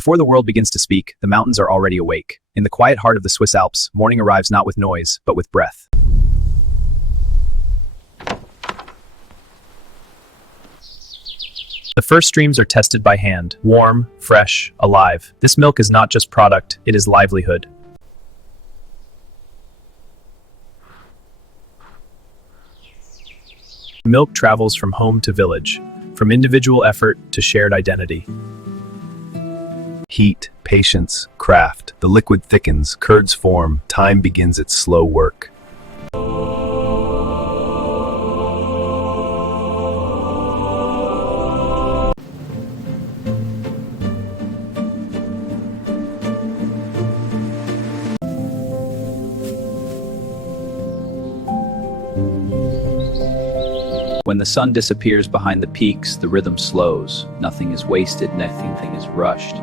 Before the world begins to speak, the mountains are already awake. In the quiet heart of the Swiss Alps, morning arrives not with noise, but with breath. The first streams are tested by hand, warm, fresh, alive. This milk is not just product, it is livelihood. Milk travels from home to village, from individual effort to shared identity. Heat, patience, craft. The liquid thickens, curds form, time begins its slow work. When the sun disappears behind the peaks, the rhythm slows. Nothing is wasted, nothing is rushed.